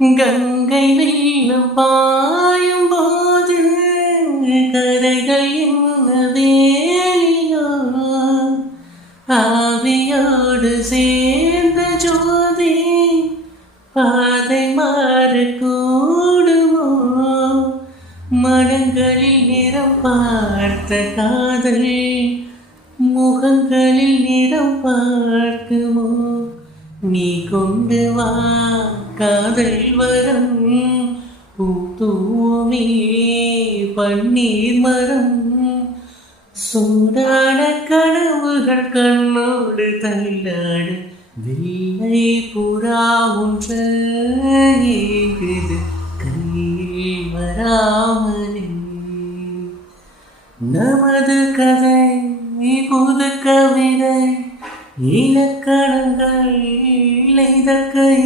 கங்கை வெள்ளம் பாயும் போது கரைகள் என்ன வேலியோ ஆவியோடு சேர்ந்த ஜோதி பாதை மாறக்கூடுமோ மனங்களில் நிறம் பார்த்த காதல் முகங்களில் நிறம் பார்க்குமோ நீ கொண்டு வா காதல் வரம் பூத்தூமே பன்னீர் மரம் சூடான கனவுகள் கண்ணோடு தள்ளாடு வெள்ளை புறா ஒன்று ஏகுது கையில் வராமலே நமது கதை புது கவிதை இலக்கணங்கள் இதற்கு